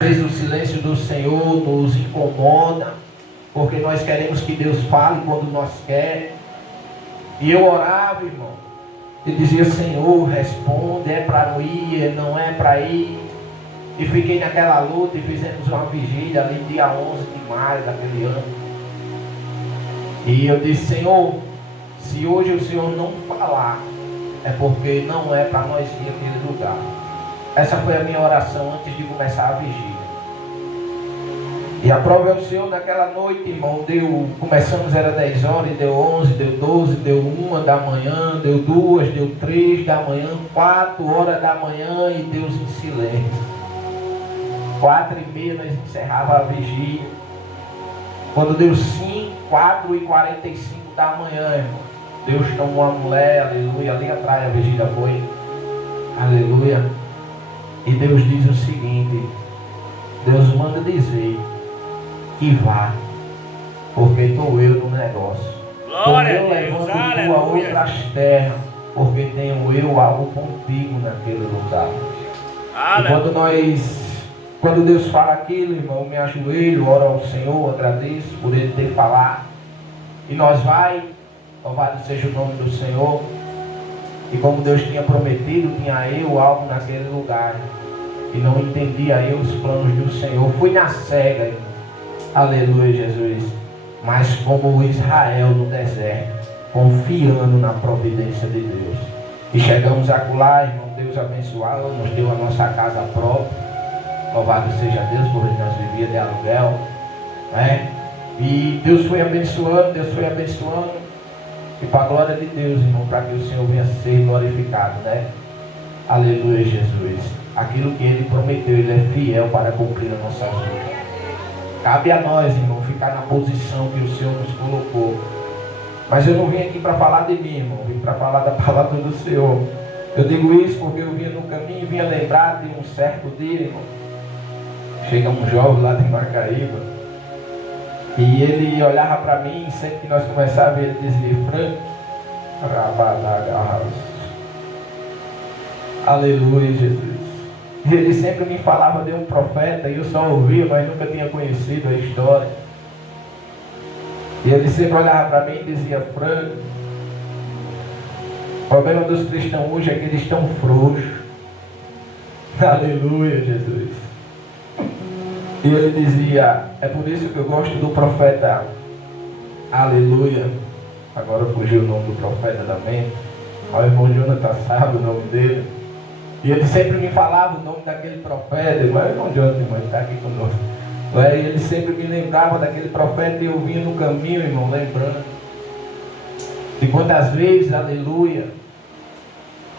Às vezes o silêncio do Senhor nos incomoda, porque nós queremos que Deus fale quando nós quer. E eu orava, irmão, e dizia: Senhor, responde, é para ir, não é para ir. E fiquei naquela luta e fizemos uma vigília ali dia 11 de maio daquele ano. E eu disse: Senhor, se hoje o Senhor não falar, é porque não é para nós ir àquele lugar. Essa foi a minha oração antes de começar a vigília. E a prova é o Senhor naquela noite, irmão. Começamos, era 10 horas, deu 11, deu 12, deu 1 da manhã, deu 2, deu 3 da manhã, 4 horas da manhã e Deus em silêncio. 4h30 nós encerrava a vigília. Quando deu 5, 4h45 da manhã, irmão, Deus tomou uma mulher, aleluia, ali atrás a vigília foi, aleluia. E Deus diz o seguinte: Deus manda dizer que vá, porque estou eu no negócio. Glória eu a Deus, levanto tua outras terras, porque tenho eu algo contigo naquele lugar. E quando Deus fala aquilo, irmão, eu me ajoelho, oro ao Senhor, agradeço por Ele ter falado. E nós louvado seja o nome do Senhor. E como Deus tinha prometido, tinha eu algo naquele lugar. E não entendia eu os planos do Senhor. Fui na cega, irmão. Aleluia, Jesus. Mas como Israel no deserto, confiando na providência de Deus. E chegamos acolá, irmão, Deus abençoado, nos deu a nossa casa própria. Louvado seja Deus, por nós vivíamos de aluguel, né? E Deus foi abençoando. E para a glória de Deus, irmão, para que o Senhor venha ser glorificado, né? Aleluia, Jesus. Aquilo que Ele prometeu, Ele é fiel para cumprir a nossa vida. Cabe a nós, irmão, ficar na posição que o Senhor nos colocou. Mas eu não vim aqui para falar de mim, irmão. Vim para falar da palavra do Senhor. Eu digo isso porque eu vinha no caminho e vinha lembrar de um certo dia, irmão. Chega um jovem lá de Macaíba. E ele olhava para mim, sempre que nós começávamos, ele dizia: Frank, aleluia, Jesus. E ele sempre me falava de um profeta, e eu só ouvia, mas nunca tinha conhecido a história. E ele sempre olhava para mim e dizia: Frank, o problema dos cristãos hoje é que eles estão frouxos. Aleluia, Jesus. E ele dizia: é por isso que eu gosto do profeta, aleluia. Agora fugiu o nome do profeta da mente. O irmão Jonathan sabe o nome dele. E ele sempre me falava o nome daquele profeta. Mas o irmão Jonathan, irmão, está aqui conosco. E ele sempre me lembrava daquele profeta. E eu vinha no caminho, irmão, lembrando de quantas vezes, aleluia,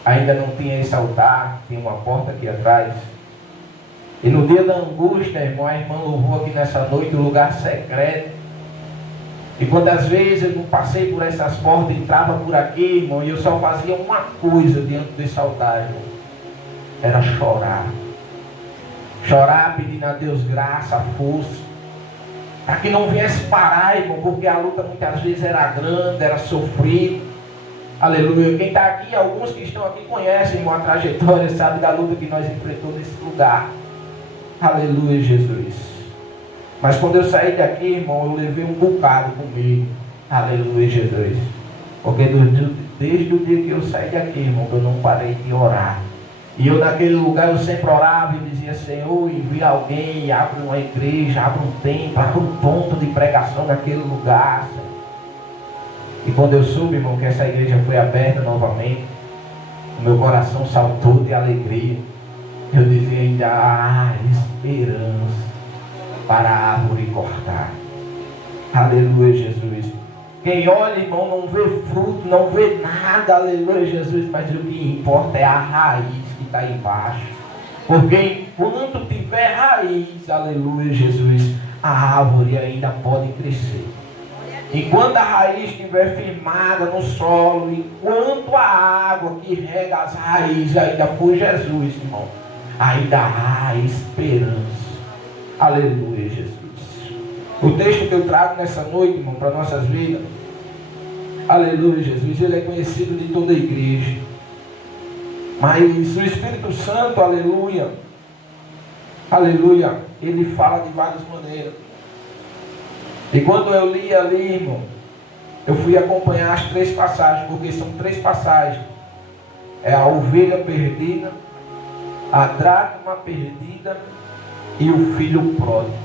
ainda não tinha esse altar, tinha uma porta aqui atrás. E no dia da angústia, irmão, a irmã louvou aqui nessa noite o lugar secreto. E quantas vezes eu não passei por essas portas, entrava por aqui, irmão, e eu só fazia uma coisa diante desse altar, irmão: era chorar. Chorar pedindo a Deus graça, força, para que não viesse parar, irmão, porque a luta muitas vezes era grande, era sofrida. Aleluia. Quem está aqui, alguns que estão aqui conhecem, irmão, a trajetória, sabe da luta que nós enfrentamos nesse lugar. Aleluia, Jesus. Mas quando eu saí daqui, irmão, eu levei um bocado comigo. Aleluia, Jesus. Porque desde o dia que eu saí daqui, irmão, eu não parei de orar. E eu naquele lugar, eu sempre orava e dizia: Senhor, envia alguém, abre uma igreja, abre um templo, abre um ponto de pregação naquele lugar, Senhor. E quando eu soube, irmão, que essa igreja foi aberta novamente, o meu coração saltou de alegria. Eu dizia ainda: há esperança para a árvore cortar. Aleluia, Jesus. Quem olha, irmão, não vê fruto, não vê nada, aleluia, Jesus. Mas o que importa é a raiz que está embaixo. Porque enquanto tiver raiz, aleluia, Jesus, a árvore ainda pode crescer. Enquanto a raiz estiver firmada no solo, enquanto a água que rega as raízes ainda for Jesus, irmão, ainda há esperança. Aleluia, Jesus. O texto que eu trago nessa noite, irmão, para nossas vidas, aleluia, Jesus, ele é conhecido de toda a igreja. Mas o Espírito Santo, aleluia, aleluia, ele fala de várias maneiras. E quando eu li ali, irmão, eu fui acompanhar as 3 passagens, porque são 3 passagens. É a ovelha perdida, a dracma perdida e o filho pródigo.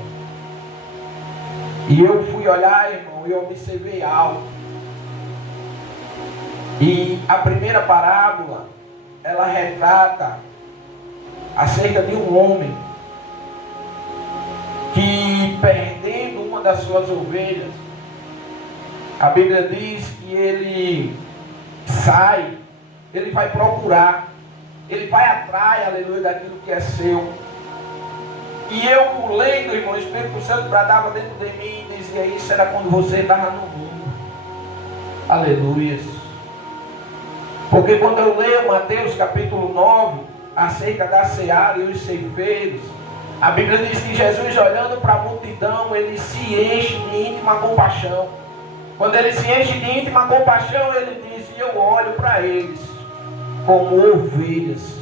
E eu fui olhar, irmão, e eu observei algo. E a primeira parábola, ela retrata acerca de um homem que, perdendo uma das suas ovelhas, a Bíblia diz que ele sai, ele vai procurar, ele vai atrás, aleluia, daquilo que é seu. E eu lendo, irmão, o Espírito Santo bradava dentro de mim e dizia: isso era quando você estava no mundo. Aleluia. Porque quando eu leio Mateus capítulo 9, acerca da seara e os ceifeiros, a Bíblia diz que Jesus, olhando para a multidão, ele se enche de íntima compaixão. Quando ele se enche de íntima compaixão, ele diz: e eu olho para eles como ovelhas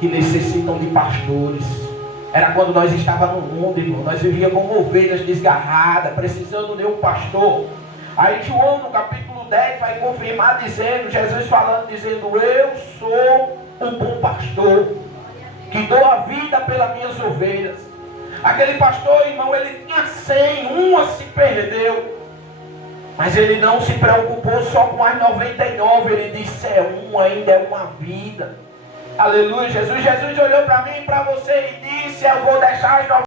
que necessitam de pastores. Era quando nós estávamos no mundo, irmão. Nós vivíamos como ovelhas desgarradas, precisando de um pastor. Aí João, no capítulo 10, vai confirmar dizendo, Jesus falando, dizendo: eu sou o bom pastor, que dou a vida pelas minhas ovelhas. Aquele pastor, irmão, ele tinha 100, uma se perdeu. Mas ele não se preocupou só com as 99. Ele disse: é uma, ainda é uma vida. Aleluia. Jesus olhou para mim e para você e disse: eu vou deixar as 99.